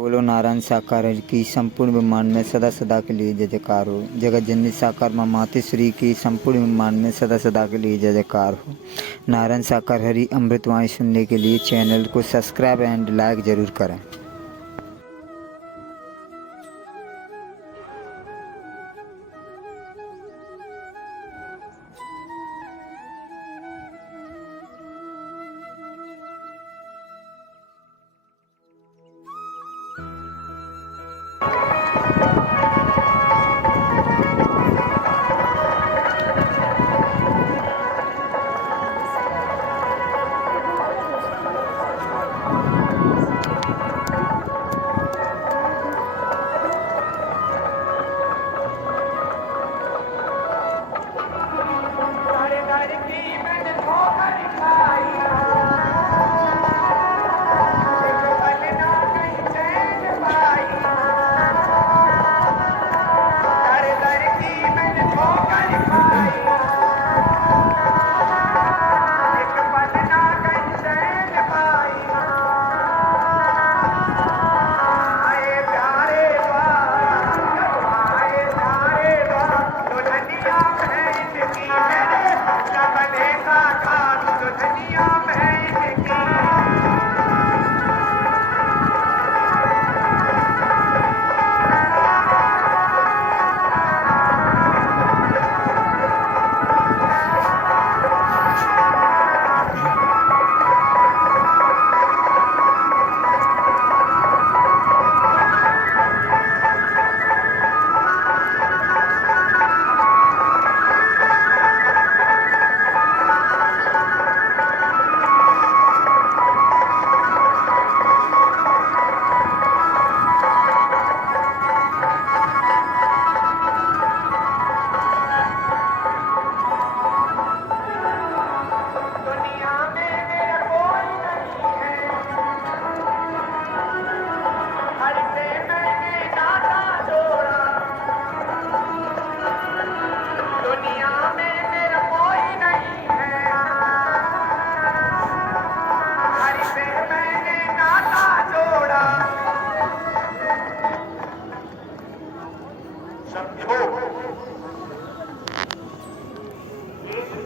बोलो नारायण साकार की संपूर्ण ब्रह्मांड में सदा सदा के लिए जय जयकार हो। जगत जननी साकार माँ मातेश्वरी की संपूर्ण ब्रह्मांड में सदा सदा के लिए जय जयकार हो। नारायण साकार हरि अमृतवाणी सुनने के लिए चैनल को सब्सक्राइब एंड लाइक जरूर करें।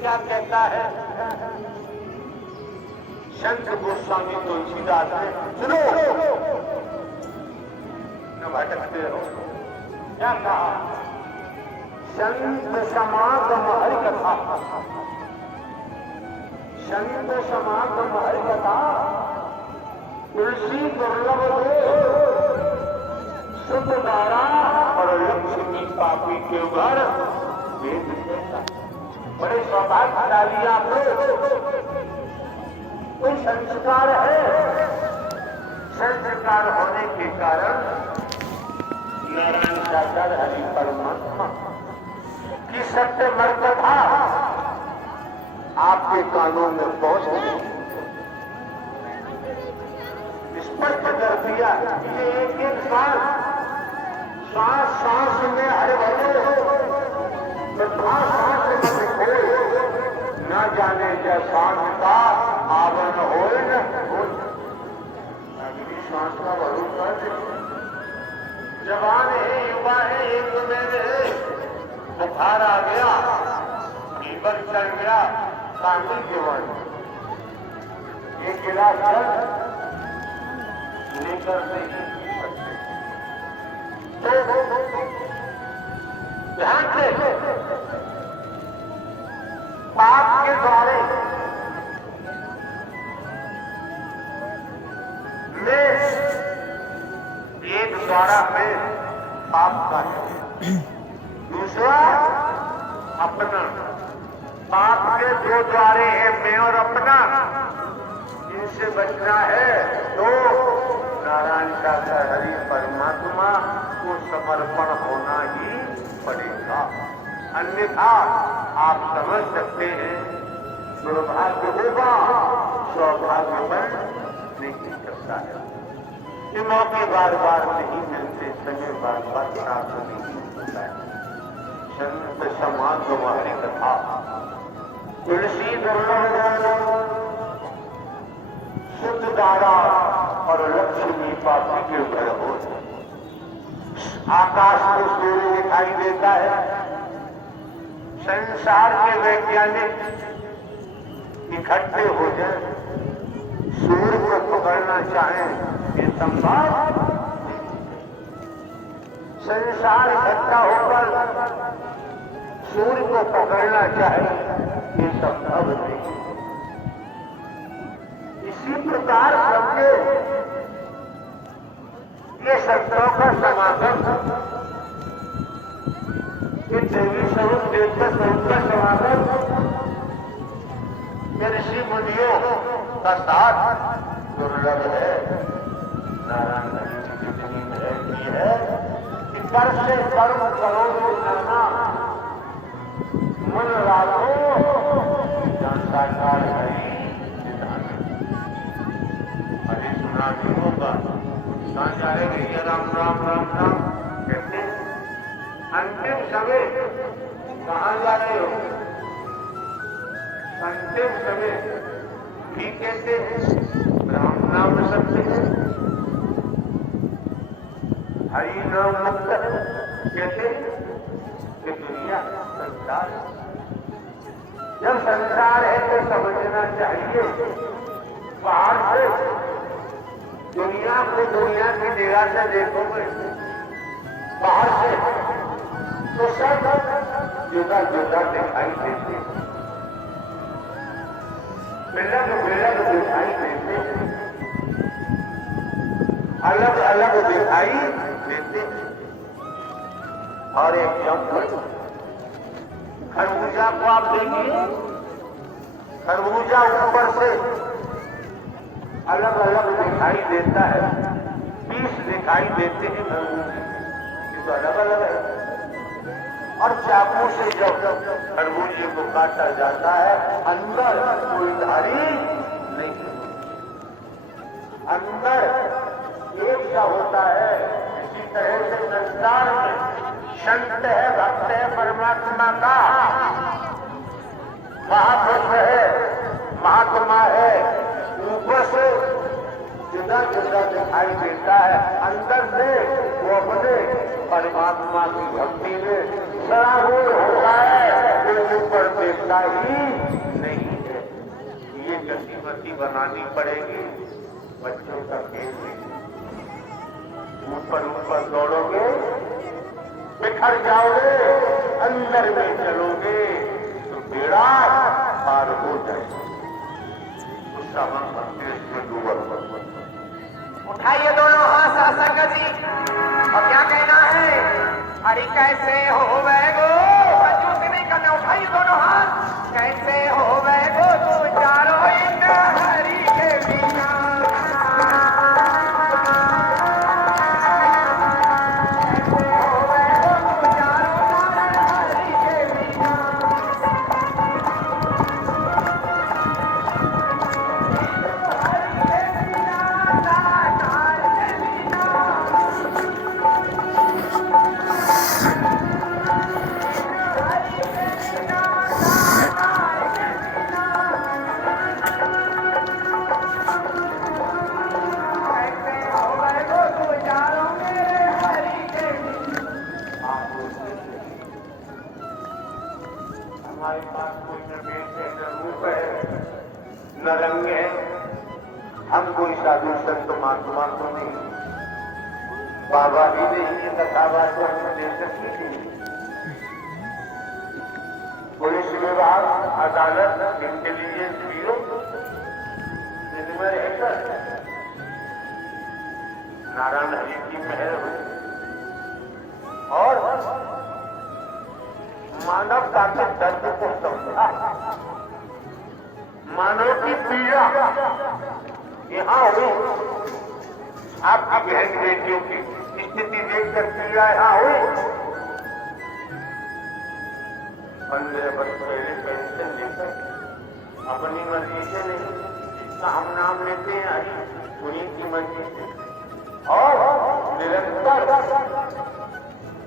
क्या कहता है संत गोस्वामी तुलसीदास ने, सुनो न भटकते हो। क्या कहा? संत समागम हरि कथा, संत समागम हरि कथा, तुलसी दुर्लभ दे शुद्ध धारा और लक्ष्मी पापी के घर वेद कहता। बड़े सौभाग्यशाली आप लोग। कोई संस्कार है, संस्कार होने के कारण नारायण साकार हरि परमात्मा की सत्य मर्कथा आपके कानों में पहुंच गई, स्पष्ट कर दिया। ये एक एक सांस सांस में हरे भरे सांस न जाने क्या सांस का आवरण हो न हो। अगली सांस का भरोसा जवान है, युवा है, एक मेरे बुखार आ गया, फीवर चढ़ गया, कांदी के वन एक गिलास लेकर नहीं ध्यान से पाप के द्वारे में एक द्वारा में पाप का है, दूसरा अपना। पाप के दो द्वारे हैं, मैं और अपना। इनसे बचना है तो नारायण साकार हरि परमात्मा को समर्पण होना ही पड़ेगा, अन्यथा आप समझ सकते हैं दुर्भाग्य होगा, सौभाग्य पर नहीं सकता है। ये मौके बार बार नहीं मिलते, समय बार बार प्राप्त नहीं होता है। संत समागम हरि कथा, तुलसी दुर्लभ शुद्ध धारा और लक्ष्मी पापी के घर हो आकाश में सूर्य दिखाई देता है। संसार के वैज्ञानिक इकट्ठे हो जाए, सूर्य को पकड़ना चाहें, ये संभव। संसार इकट्ठा होकर सूर्य को पकड़ना चाहे, ये संभव नहीं। इसी प्रकार सबके ये शब्दों का समागम, ये देवी स्वरूप देवता स्वरूप का समागम, ऋषि मुनियों का साथ दुर्लभ है। नारायण हरि की जितनी महत्व है कि कर से कर्म करो तो जाना मन राखो जानता काल हरि निधान। हरि सुना नहीं होगा, कहाँ जा रहे भैया? राम राम राम राम कहते अंतिम समय कहाँ जा रहे हो? अंतिम समय भी कहते हैं राम नाम सत्य है, हरि नाम मुक्त है। कहते हैं कि दुनिया संसार है। जब संसार है तो समझना चाहिए बाहर से दुनिया को दुनिया की निगाह से देखोगे, बाहर से तो सब जुदा जुदा दिखाई देते हैं, अलग अलग दिखाई देते हैं, अलग अलग दिखाई देते हैं। और एक जंगल खरबूजा को आप देखिए, खरबूजा ऊपर से अलग अलग दिखाई देता है, 20 दिखाई देते हैं खरबूजे, ये तो अलग अलग है। और चाकू से जब खरबूजे को काटा जाता है, अंदर कोई धारी नहीं, अंदर एक सा होता है। इसी तरह से संसार में संत है, भक्त है परमात्मा का, महापुरुष है, महात्मा है, ऊपर से जुदा जुदा दिखाई देता है, अंदर से वो अपने परमात्मा की भक्ति में सराबोर होता है, वो ऊपर देखता ही नहीं है। ये गतिमति बनानी पड़ेगी बच्चों का खेल में। ऊपर ऊपर दौड़ोगे, बिखर जाओगे, अंदर में चलोगे तो बेड़ा पार हो जाएगा। उसका हम संदेश में डूबल। उठाइए दोनों हाथ शासक जी, और क्या कहना है? हरि कैसे हो वै गो, बच्चों से नहीं करना। उठाइए दोनों हाथ, कैसे हो वै गो तू चारों इन हरि के बिना। हमारे पास कोई न वेद है, न रूप है, न रंग है, हम कोई साधु संत महात्मा तो नहीं, बाबा भी नहीं, कथावा तो हमने दे सकी थी। पुलिस विभाग, अदालत, इंटेलिजेंस ब्यूरो इनमें रहकर नारायण हरि की मेहर हुई और मानवता के दर्द को समझा। मानव की पीड़ा यहाँ हुई, आपकी बहन बेटियों की स्थिति देखकर पीड़ा यहाँ हुई। 15 वर्ष पहले पेंशन लेकर अपनी मर्जी से नहीं, जिसका हम नाम लेते हैं हरि, उन्हीं की मर्जी से और निरंतर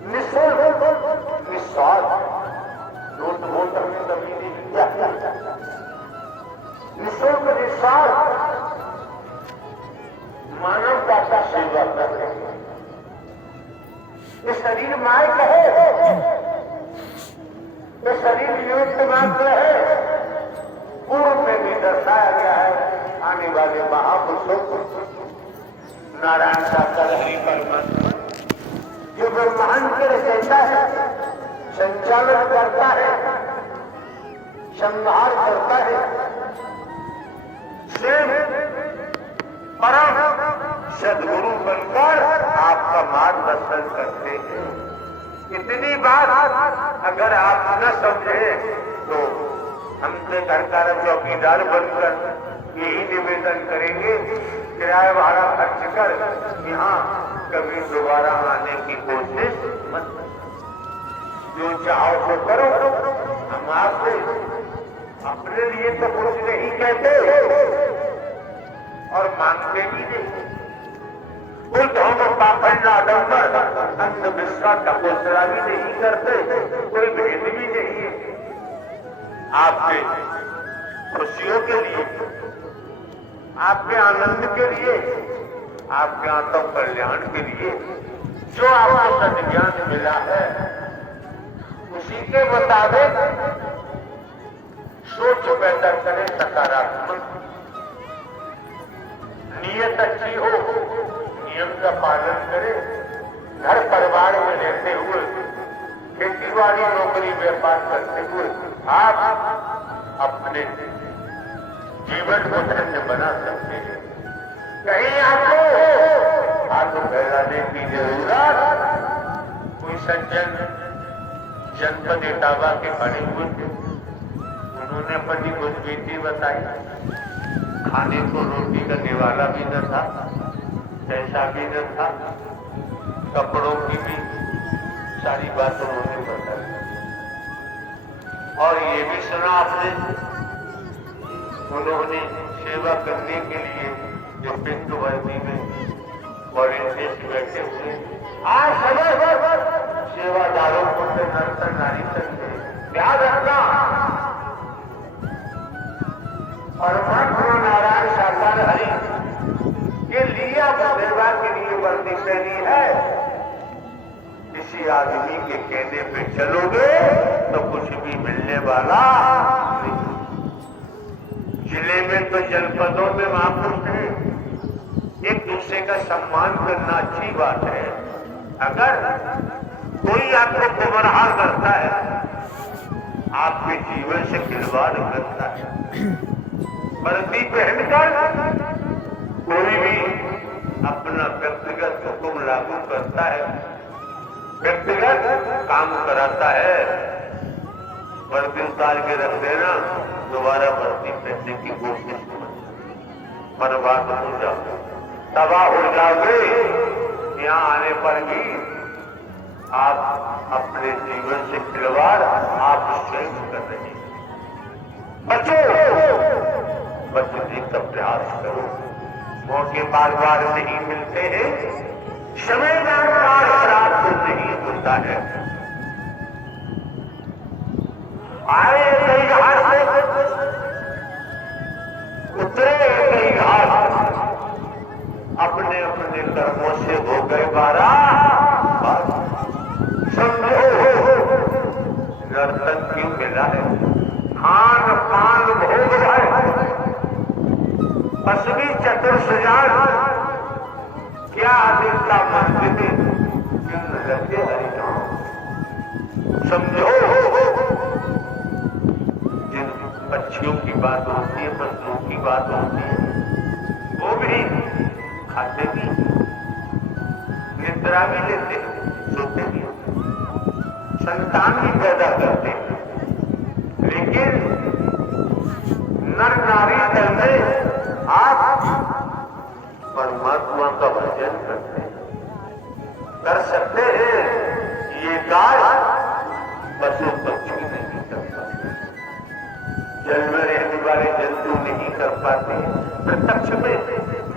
निःशुल्क निस्वार्थ नोट वोट हमने कभी नहीं किया, निःशुल्क निस्वार्थ मानवता का सेवा कर रहे हैं। ये शरीर माइक है, ये शरीर निमित्त मात्र है। पूर्व में भी दर्शाया गया है आने वाले महापुरुषों को। नारायण साकार हरि परमात्मा जो ब्रह्मांड के रचयिता है, संचालन करता है, संहार करता है, स्वयं परम सदगुरु बनकर आपका मार्गदर्शन करते हैं। इतनी बात अगर आप न समझे तो हमसे घर का चौकीदार बनकर यही निवेदन करेंगे, किराया भाड़ा खर्च कर यहाँ कभी दोबारा आने की कोशिश मत करो। जो चाहो तो करो। हम आपसे अपने लिए तो कुछ नहीं कहते और मांगते भी नहीं। बुद्ध पाखंड आडंबर अंधविश्वास तपोसरा भी नहीं करते, कोई भेद भी नहीं है। आपके खुशियों के लिए, आपके आनंद के लिए, आपके आत्म कल्याण के लिए जो आपको सद्ज्ञान मिला है उसी के मुताबिक सोच बेहतर करें, सकारात्मक नियत अच्छी हो, नियम का पालन करें। घर परिवार में रहते हुए, खेती बाड़ी नौकरी व्यापार करते हुए आप अपने जीवन को धन्य बना सकते हैं। कहीं आपको हाथ फैलाने की जरूरत, कोई सज्जन जनपद इटावा के बड़े हुए थे, उन्होंने अपनी कुछ बीती बताई। खाने को रोटी का निवाला भी न था, पैसा भी न था, कपड़ों की भी सारी बात उन्होंने बताई। और ये भी सुना आपने, उन्होंने सेवा करने के लिए जो पिंड वर्दी में वॉलेंटियर बैठे हुए आज समय सेवादारों को नर नारी सकते याद रखना। परमात्मा नारायण साकार हरि के लिए आप सेवा के लिए वर्दी पहनी है। किसी आदमी के कहने पे चलोगे तो कुछ भी मिलने वाला नहीं। जिले में तो जनपदों में महापुरुष हैं, एक दूसरे का सम्मान करना अच्छी बात है। अगर कोई आपको गुमराह करता है, आपके जीवन से खिलवाड़ करता है, वर्दी पहनकर कोई भी अपना व्यक्तिगत हुक्म लागू करता है, व्यक्तिगत काम कराता है, वर्दी उतार के रख देना, दोबारा वर्दी पहनने की कोशिश बर्बाद हो जाओगे, तबाह हो जाओगे। यहाँ आने पर भी आप अपने जीवन से खिलवाड़ आप स्वयं कर रहे हैं। बचने का प्रयास करो। मौके बार बार नहीं मिलते हैं, समय का प्राप्त नहीं होता है। आए कई घाट से, उतरे कई घाट, अपने अपने कर्मों से हो गए बारा। समझो नर्तन क्यों मिला है, खान पान भोग है, पसवी चतुर सुजान, क्या दिलता मंदिर क्यों लगे हरिनाम। समझो जिन पक्षियों की बात होती है, पशुओं की बात होती है, वो भी खाते भी, निद्रा भी लेते, सोते भी, संतान भी पैदा करते, लेकिन नर नारी दल में आप परमात्मा का भजन करते हैं, कर सकते हैं। ये कार्य पशु पक्षी नहीं कर पाते, जल में रहने वाले जंतु नहीं कर पाते। प्रत्यक्ष में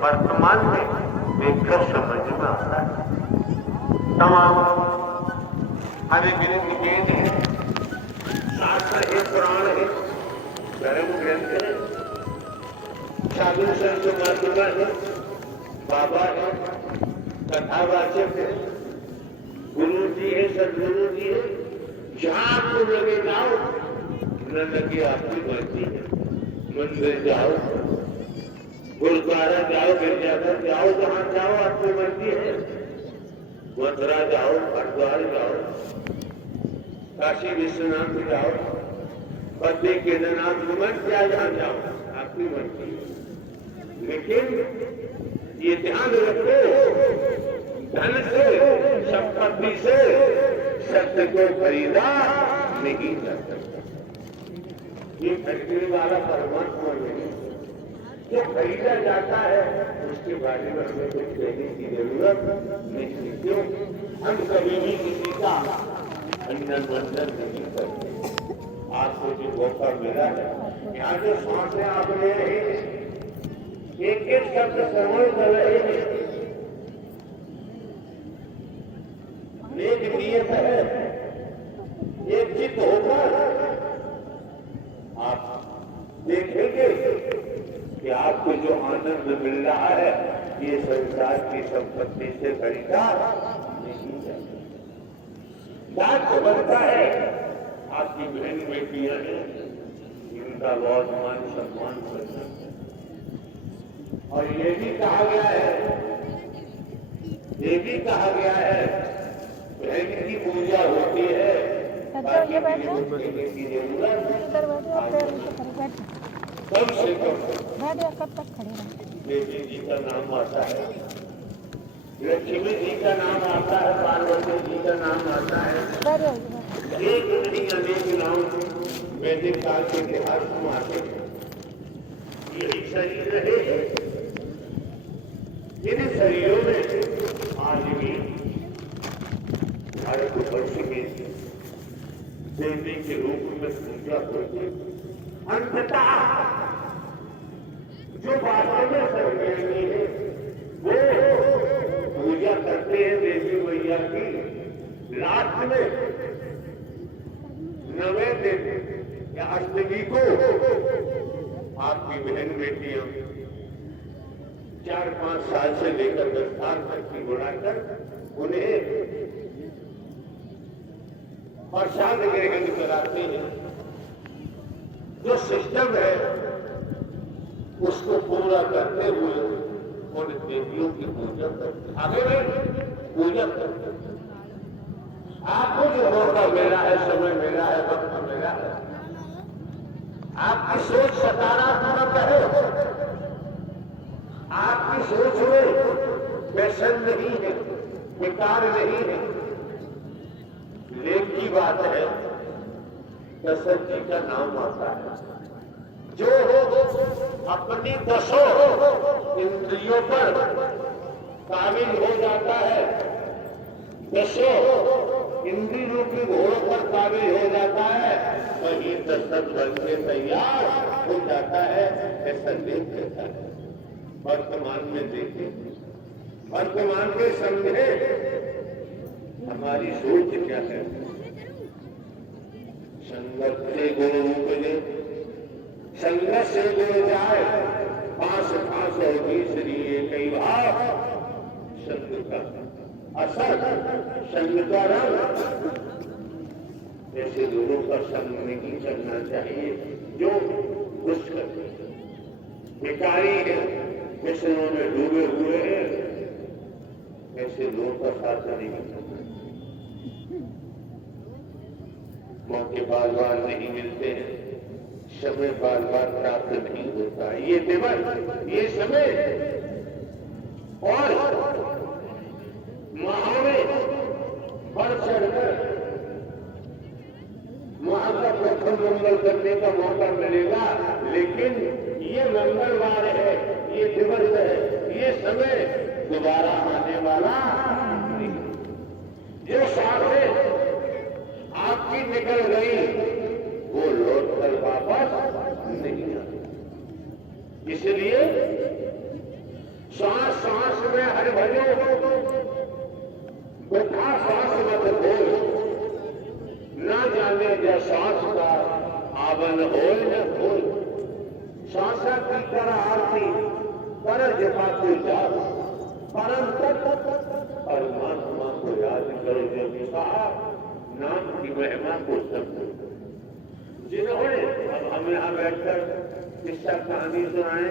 वर्तमान में देखकर समझ में आता है। तमाम हमें विनम्र गेंद है, शास्त्र है, पुराण है, धर्म ग्रंथ है, साधु संत महात्मा है, बाबा है, कथावाचक है, गुरु जी है, सदगुरु जी है, जहां आपको लगे जाओ, न लगे आपकी मर्जी है। मंदिर जाओ, गुरुद्वारा जाओ, गिरजाघर जाओ, जहां जाओ आपकी मर्जी है। मथुरा जाओ, हरिद्वार जाओ, काशी विश्वनाथ जाओ, बद्री केदारनाथ घूमन क्या जहां जाओ आपकी मर्जी है। लेकिन ये ध्यान रखो, धन से, संपत्ति से सत्य को खरीदा नहीं जा सकता। ये खरीदने वाला परमात्मा नहीं, जो खरीदा जाता है उसके बारे में हमें कुछ कहने की जरूरत नहीं। क्यों? हम कभी भी किसी का अंदर बंधन नहीं करते। आपको जो मौका मिला है, यहाँ जो सांसें आप ले रहे हैं, एक एक शब्द श्रवण कर रहे हैं, एक नियत है, एक चित्त होकर आप देखेंगे कि आपको जो आनंद मिल रहा है ये संसार की संपत्ति से खरीदा नहीं जाता। दांत बनता है आपकी बहन बेटियां हैं, इनका बहुत मान सम्मान करना। और ये भी कहा गया है, बहन की पूजा होती है, बाकी की जरूरत कम से कम देवी जी का नाम आता है, लक्ष्मी जी का नाम आता है, पार्वती जी का नाम आता है। एक नहीं अनेक नाम वैदिक काल के इतिहास में आते हैं। यही शरीर रहे, इन शरीरों में आज भी भारतवर्ष में देवी के रूप में पूजा होती। अंततः जो वास्तव में सर्वज्ञानी है वो पूजा करते हैं देवी मैया की। लास्ट में 9वें दिन या अष्टमी को आपकी बहन बेटियां 4-5 साल से लेकर 10 साल तक की बुलाकर उन्हें प्रसाद ग्रहण कराते हैं। जो सिस्टम है उसको पूरा करते हुए उन देवियों की पूजा करते, आगे पूजा करते। आपको जो मौका मिला है, समय मिला है, वक्त मिला है, आपकी सोच सकारात्मक है, आपकी सोच में व्यसन नहीं है, विकार नहीं है। लेख की बात है, दशरथ जी का नाम आता है। जो अपनी 10 इंद्रियों पर काबिल हो जाता है, 10 इंद्रिय रूपी घोड़ों पर काबिल हो जाता है, वही दशरथ बन के तैयार हो जाता है। ऐसा लेख कहता है। वर्तमान में देखें, वर्तमान में समझे हमारी सोच क्या है। संगत से गुरु उपजे, संगत से गुरु जाए, 5 और तीसरी कई भाव। संग का असर, संग का रंग। ऐसे लोगों का संग नहीं करना चाहिए जो दुष्कर विकारी है, व्यसनों में डूबे हुए हैं। ऐसे लोगों का साथ नहीं करना। मौके बार बार नहीं मिलते हैं, समय बार बार प्राप्त नहीं होता। ये दिवस, ये समय और महावे बढ़ चढ़कर वहां का प्रथम मंगल करने का मौका मिलेगा। लेकिन ये मंगलवार है, ये दिवस है, ये समय दोबारा आने वाला नहीं। जो सांसें आपकी निकल गई वो लौट कर वापस नहीं आती। इसलिए सांस सांस में हर भजो, वृथा सांस मत बोल, न जाने जा सांस का आवन होल न खोल। सांसा की कर आरती कर जपा तू जा, परम तत्व परमात्मा को याद करो जोगी साहब, नाम की महिमा को समझो। जिन्होंने अब हम यहाँ बैठकर किस्सा कहानी सुनाए,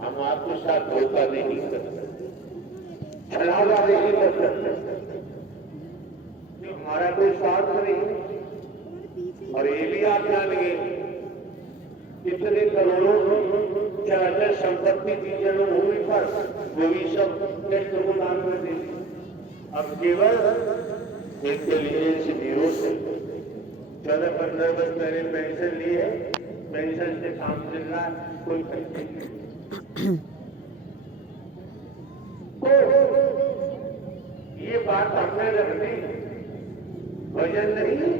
हम आपके साथ धोखा नहीं कर सकते, छलावा नहीं कर सकते, हमारा कोई स्वार्थ नहीं। और ये भी आप जानिए, कितने करोड़ों चाहे संपत्ति की जन्मभूमि पर वो भी सब टेस्ट को दान में दे। अब केवल इंटेलिजेंस ब्यूरो से 14-15 वर्ष पहले पेंशन ली है, पेंशन से काम चल रहा है, कोई पैसे नहीं। तो ये बात हमने रख दी, वजन नहीं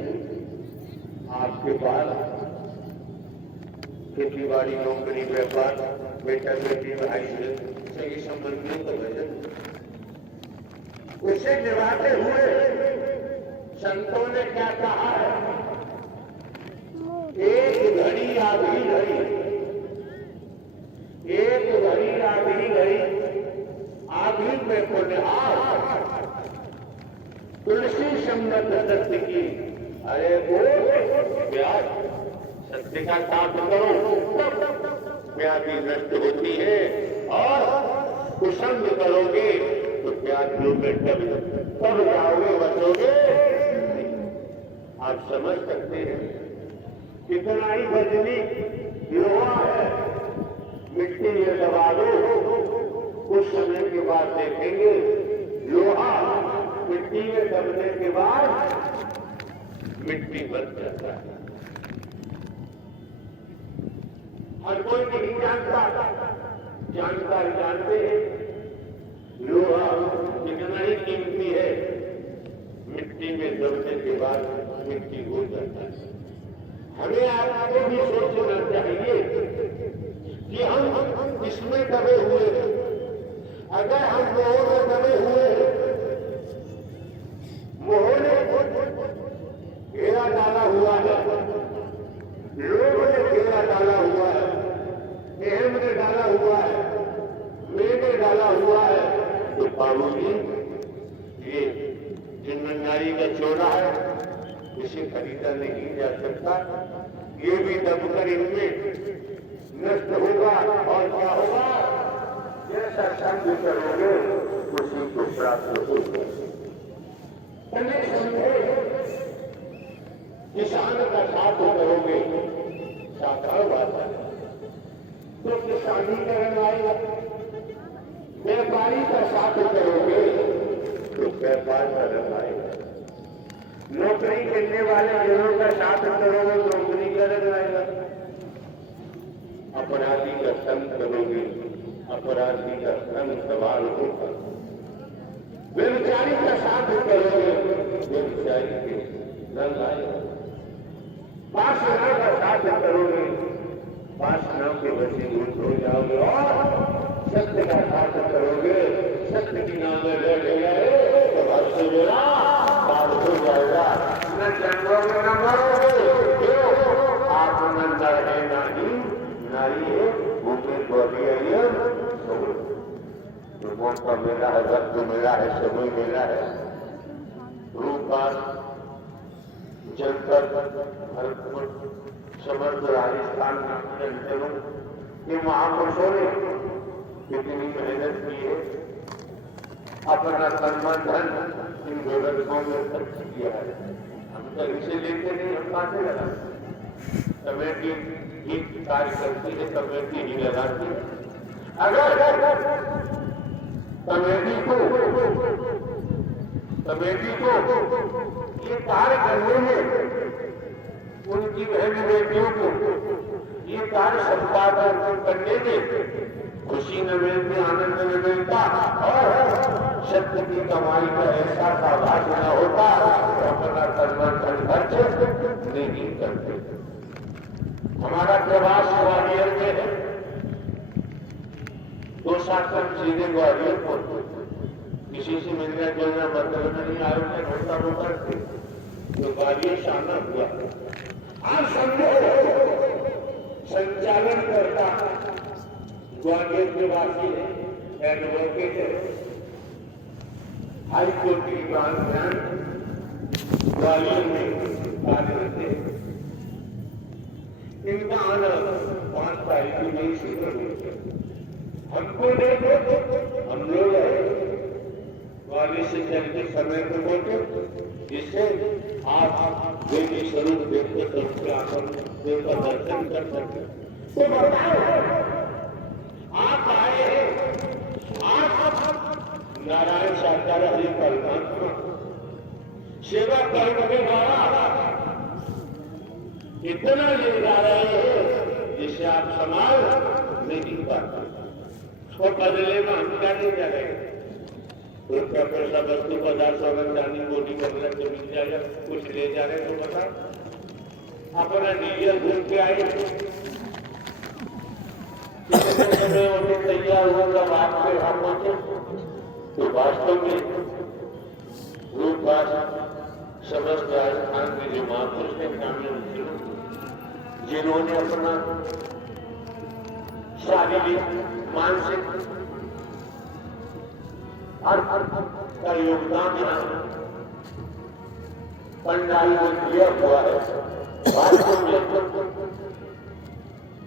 आपके पास खेती बाड़ी नौकरी व्यापार बेटा बेटी भाई सही संबंधियों का वजन उसे निभाते हुए संतों ने क्या कहा है, एक घड़ी आधी घड़ी, एक घड़ी आधी घड़ी, आधी में को निहार तुलसी सम्मत सत्य की। अरे वो प्याज सत्य का साथ करो, प्याजी नष्ट होती है, और कुसंग करोगे तो प्याजियों में तब जाओगे, बचोगे। आप समझ सकते हैं कितना ही भजनी लोहा है, मिट्टी में दबा दो, कुछ समय के बाद देखेंगे लोहा मिट्टी में दबने के बाद मिट्टी बन जाता है। हर कोई नहीं जानता, जानकार जानते हैं लोहा कितना ही कीमती है, मिट्टी में दबने के बाद मिट्टी हो जाता है। हमें आपको भी सोचना चाहिए कि हम इसमें दबे हुए हैं। अगर हम मोह में दबे हुए हैं, मोह ने घेरा डाला हुआ है, लोग ने घेरा डाला हुआ है, अहम ने डाला हुआ है, मैंने डाला हुआ है, तो बाबूजी ये जिम्मेदारी का चोरा है, इसे खरीदा नहीं जा सकता। ये भी दबकर इनमें नष्ट होगा, और क्या होगा, जैसा संग करोगे उसी को प्राप्त होगा। किसान का साथ करोगे, साकार बात है, तो किसानी करने आएगा। व्यापारी का साथ करोगे तो व्यापार करने आएगा। नौकरी करने वाले जनों का साथ करोगे, नौकरी करने आएगा। अपराधी का संग करोगे, अपराधी का संग सवाल होगा। व्यभिचारी का साथ करोगे, व्यभिचारी के रंग आएगा। वासना का साथ करोगे, वासना के वशीभूत हो जाओगे। और सत्य का साथ करोगे, सत्य की नाम में बैठ गए तो भक्ति मेरा पार हो जाएगा। न जन्मोगे न मरोगे, क्यों आप नंदर है नारी, नारी है भूखे बोलिए। मौका मिला है, वक्त मिला है, समय मिला है, रूपबान जनपद भरतपुर समर्थ राजस्थान के महापुरुषों ने कितनी मेहनत की है, अपना सम्मान धन इन गोरखों में खर्च किया है। हम तो इसे लेते नहीं, हम कहाँ से लगा। कमेटी ही कार्य करती है, कमेटी ही लगाती है। अगर कमेटी को ये कार्य करने में, उनकी बहन बेटियों को ये कार्य संपादन करने में खुशी न मिलती, आनंद न मिलता, और सत्य की कमाई का ऐसा आभास न होता, तो अपना कर्मण खर्च नहीं करते। हमारा प्रवास ग्वालियर में है, 2 साल तक सीधे ग्वालियर पहुंचे, किसी से मिलने जुलना मतलब नहीं, आयोजन होता होता तो ग्वालियर शाना हुआ। आप समझो संचालन करता ग्वालियर के वासी है, एडवोकेट है, हाई कोर्ट की बात ध्यान ग्वालियर में कार्यरत है। इनका आना 5 तारीख की नई शुरू हुई। हमको देखो, हम लोग ग्वालियर से चलते समय को पहुंचे, जिससे आप देवी स्वरूप देखते सबके आकर देवता दर्शन कर सकते। तो बताओ, आप आए हैं, आप नारायण साकार हरि परमात्मा सेवा कर्म के द्वारा इतना ले जा रहे हैं जिसे आप संभाल नहीं पाते। उसको बदले में हम क्या नहीं जा रहे, उसका पैसा वस्तु पदार्थ जानी बोली करना तो मिल जाएगा, कुछ ले जा रहे तो बता। अपना डीजल घूम के आए, तैयार हुआ जब आपके हम पहुंचे तो वास्तव में रूपवास समस्त राजस्थान के जो महापुरुष ने शामिल थे, जिन्होंने अपना शारीरिक मानसिक का योगदान पंडाल में दिया हुआ है, वास्तव में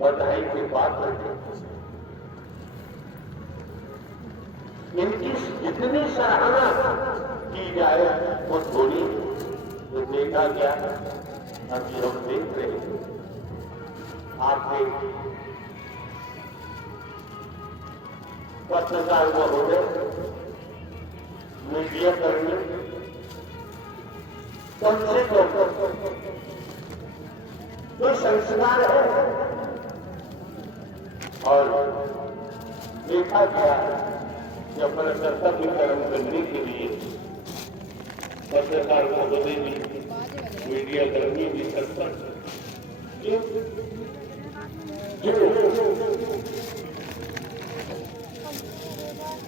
बधाई के पात्र थे। इनकी जितनी सराहना की जाए वो थोड़ी, तो देखा गया अभी हम देख रहे हैं आपके पत्रकार महोदय, मीडिया कर्मी, कम से कम जो संस्कार है और देखा गया कि अपना कर्तव्य कर्म करने के लिए पत्रकार महोदय भी, मीडिया कर्मी भी तत्पर, जो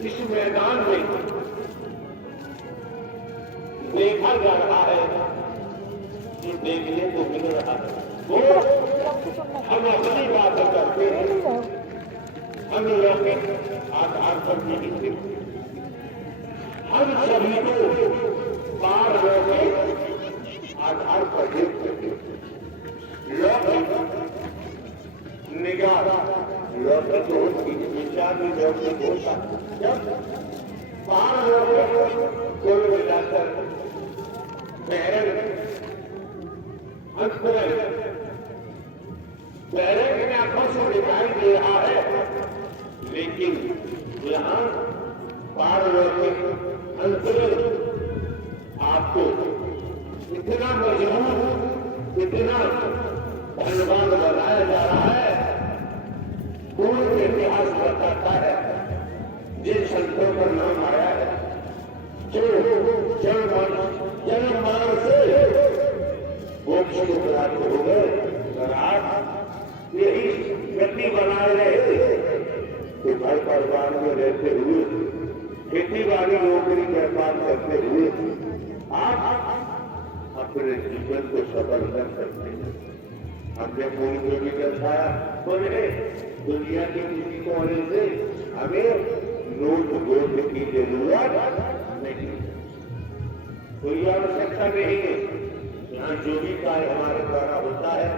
इस मैदान में देखा जा रहा है, जो देखने को मिल रहा है, वो हम अपनी बात करते हैं, हम लौकिक आधार पर नहीं देखते, हम सभी को पारलौकिक आधार पर देखते हैं। लौकिक निगाह लौकिक होती, विचार भी लौकिक होता, जब पारलौकिक कुल मिलाकर पहले की आंखों से दिखाई दे रहा है, लेकिन यहाँ पारलौकिक अंतरंग आपको इतना मजबूत, इतना धन्यवाद बनाया जा रहा है। पूर्ण इतिहास बताता है, जिन संतों का नाम आया है, जो जन्म मरण से मोक्ष को प्राप्त हो गए, और आप यही गति बनाए रहे तो घर परिवार में रहते हुए, खेती बाड़ी नौकरी व्यापार करते हुए आप अपने जीवन को सफल कर सकते हैं। हमने पूरी को भी दर्शाया, बोले दुनिया के किसी कोने से हमें नोट गोद की जरूरत नहीं, कोई आवश्यकता नहीं है। यहाँ जो भी कार्य हमारे द्वारा होता है